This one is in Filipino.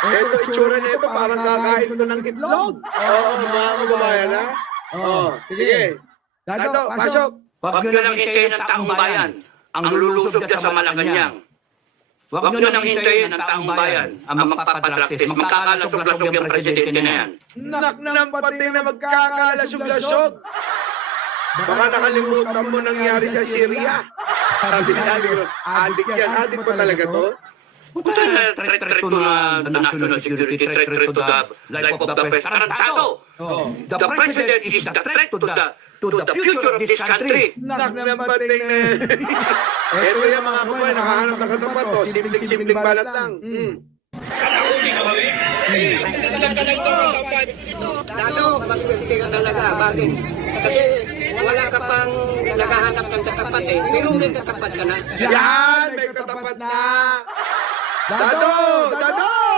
Ito, itsura nito, parang kakain ko ng itlog. Oo, mga kababayan, ha? Oo, sige. Dato, pasok. Huwag nyo nang hintayin ng taong bayan ang lulusob dyan sa Malacanang. Huwag nyo nang hintayin ng taong bayan ang magpapadraktis. Magkakalasog-lasog yung presidente na yan. Nak ng pati na magkakalasog-lasog. Baka nakalimutan mo nangyari sa Syria. Sabi na natin, adik yan. Adik pa talaga to? Threat to the national security, threat to the life of the president. Tarantado! The president is the threat to the future of this country. Nak ng pati na. Ito yung mga kababayan, nakahanap ng katapat to. Simpleng-simpleng balat lang. Lalo, mas pwede ka talaga. Bakit? Kasi wala ka pang naghahanap ng katapat eh. Pero may katapat ka na. Yan, may katapat na. Dado! Dado!